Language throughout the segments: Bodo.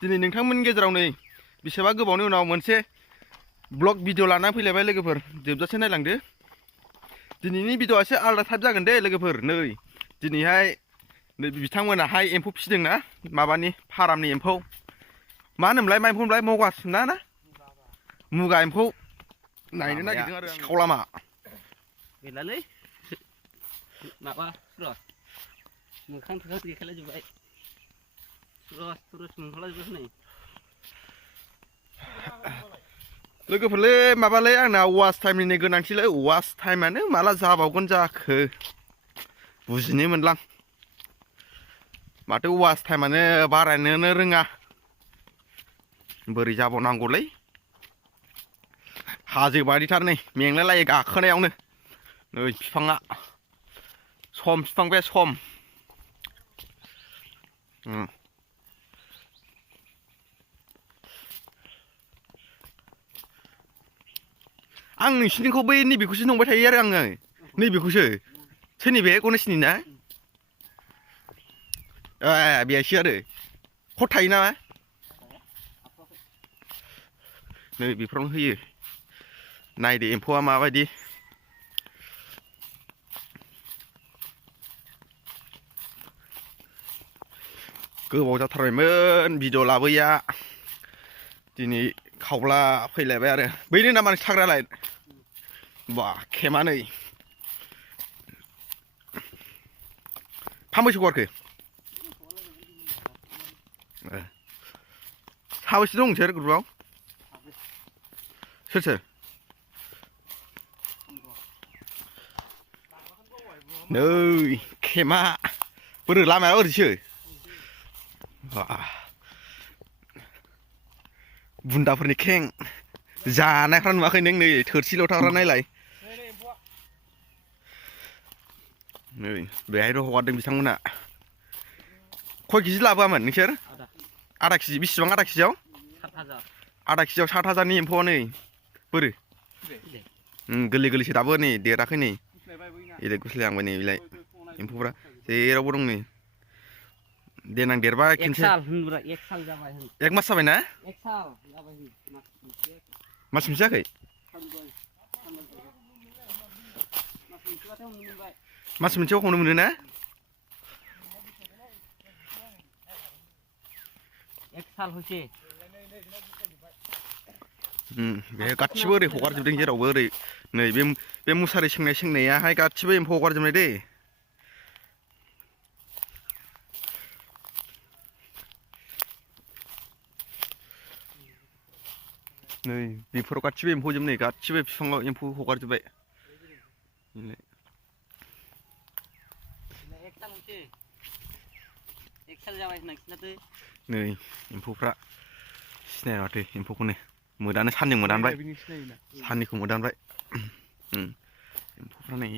दिनै नोंथांमोननि गेजेराव नै बेसेबा गोबावनि उनाव मोनसे ब्लग भिडिअ लाना फैलायबाय लोगोफोर जोबजासे नायलांदो दिनैनि भिडिअआ एसे आलादा टाइप जागोन दे लोगोफोर नै दिनैहाय नै बिथांमोनाहाय एम्फौ फिसिदोंना माबानि फारामनि एम्फौ मा होनोमोनलाय मा एम्फौ होनोमोनलाय मगास ना मुगा एम्फौ नायनो नागिरदों आरो सिखाव लामा गैलालै माबा र' मोखां थोखां देखायलाजोब्बाय रस मोनखालाजोब्बाय नै लोगोफोरलै माबालै आंना वाच टाइमनि गोनांथिलै वाच टाइमानो माला जाबावगोन जाखो बुजिनो मोनलां माथो वाच टाइमानो बारायनोनो रोङा बोरै जाबावनांगौलै हाजो बायदिथार नै मेंलायलायो गाखोनायावनो नै बिफाङा सम बिफां बे सम आं नोंसिनिखौ बै नैबेखौसो नुबाय थायो आरो आङो नैबेखौसो सोरनि बे गनेशनि ना बेसो आरो हर थायो नामा नै बेफोरावनो होयो नायदो एम्फौआ माबायदि गोबाव जाथारबायमोन भिडिअ लाबोया दिनै खावब्ला फैलायबाय आरो बैनो नामा नोंसोर थाग्रालाय बा खेमा नै फांबैसे हगारखो साबैसे दं नोंसोर ग्रुपआव सोर नै खेमा बोरो लामाया ओरैसो बुन्दाफोरनि खें जानायफ्रा नुवाखै नों नै थोरसि लथाफ्रा नायलाय नै बेहायथ' हगारदों बिथांमोना खय केजि लाबोआमोन नोंसोर आधा केजि बेसेबां आधा केजियाव 7,000 आधा केजियाव 7,000नि एम्फौआ नै बोरो गोरलै गोरलैसो दाबो नै देराखै नै एलाय गुस्लायहांबाय नै बेलाय एम्फौफ्रा जेरावबो दं नै देनां देरबा खनसे एक मास जाबाय ना मास मोनसे जायाखै मास मोनसेयाव हमनो मोनो ना बेहाय गासिबो ओरै हगारजोबदों जेरावबो ओरै नै बे मुसारि सोंनायाहाय गासिबो एम्फौ हगारजोबनाय दे नै बेफोराव गासिबो एम्फौ जोब नै गासिबो बिफाङाव एम्फौ हगारजोब्बाय नै एम्फौफ्रा सिनाया माथो एम्फौखौनो मोदानो सानजों मोदानबाय साननिखौ मोदानबाय एम्फौफ्रा नै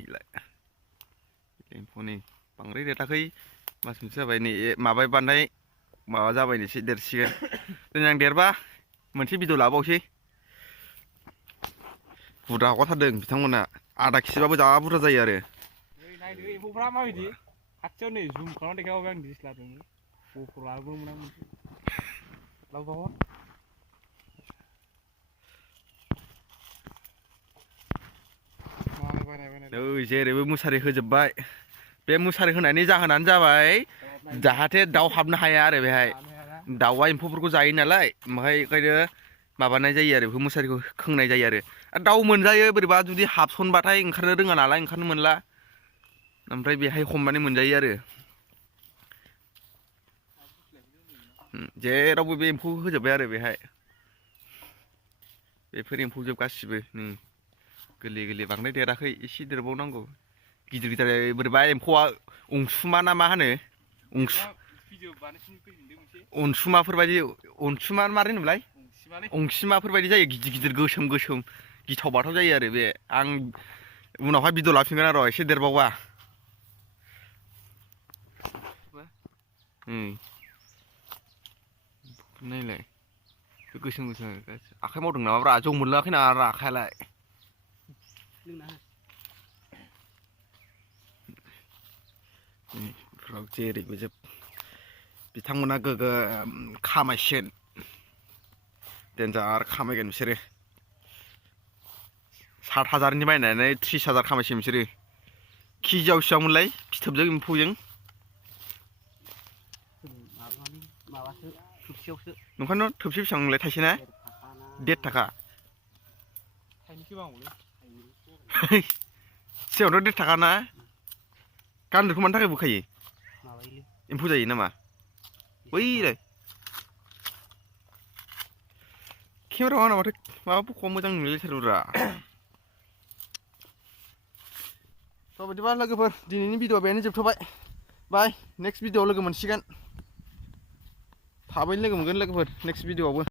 एम्फौ नै बांद्राय देराखै मास मोनसे जाबाय नै माबाय बानाय माबा जाबाय एसे देरसिगोन देनां देरबा मोनसे भिडिअ लाबावसै बुरजा हगारथारदों बिथांमोना आधा केजिबाबो जा बुरजा जायो आरो नायदो एम्फौफ्रा माबायदि खाथियाव नै जुम खालामनानै देखायबावबाय आं दिस लादों गफुर लाबोगौमोन आं मोनसे लाबोबाव नै जेरैबो मुसारि होजोब्बाय बे मुसारि होनायनि जाहोनानो जाबाय जाहाथे दाउ हाबनो हाया आरो बेहाय दाउआ एम्फौफोरखौ जायो नालाय ओमफ्राय ओंखायनो माबानाय जायो आरो बेखौ मुसारिखौ खोंनाय जायो आरो दाउ मोनजायो बोरैबा जुदि हाबसनबाथाय ओंखारनो रोङा नालाय ओंखारनो मोनला ओमफ्राय बेहाय हमनानै मोनजायो आरो जेरावबो बे एम्फौ होजोब्बाय आरो बेहाय बेफोर एम्फौ जोब गासिबो गोरलै गोरलै बांद्राय देराखै एसे देरबावनांगौ गिदिर गिदिर बोरैबा एम्फौआ अंसुमा ना मा होनो अनसुमाफोरबायदि अनसुमा मारै होनोमोनलाय अंसिमाफोरबायदि जायो गिदिर गिदिर गोसोम गोसोम गिथाव बाथाव जायो आरो बे आं उनावहाय भिडिअ लाफिनगोन र' एसे देरबावबा नायलाय गोसोम गोसोम आखाइ मावदों नामाब्रा जौ मोनलोङाखै नामा आखायालाय जेरैबो जोब बिथांमोना गोगोम खामायसिगोन देन्जार खामायगोन बिसोरो 7,000नि बायनानै 30,000 खामायसिगोन बिसोरो केजियाव बेसेबांमोनलाय फिथोबजों एम्फौजों माबासो थोबसेयावसो नंखायनो थोबसे बेसेबांमोनलाय थाइसे ना 1.5 थाखा थाइनैसो बांबावलै सिगाङावथ' 1.5 थाखा ना गान्दोखौ मानि थाखाय बोखायो माबायोलै एम्फौ जायो नामा बैलाय केमेरायाव आंना माथो माबा बख'आ मोजां नुलायथारोब्रा थ' बिदिबा लोगोफोर दिनैनि भिडिअ'आ बेनो जोबथ'बाय बाय नेक्स्ट भिडिअ'आव लोगो मोनसिगोन थाबैनो लोगो मोनगोन लोगोफोर नेक्स्ट भिडिअ'आवबो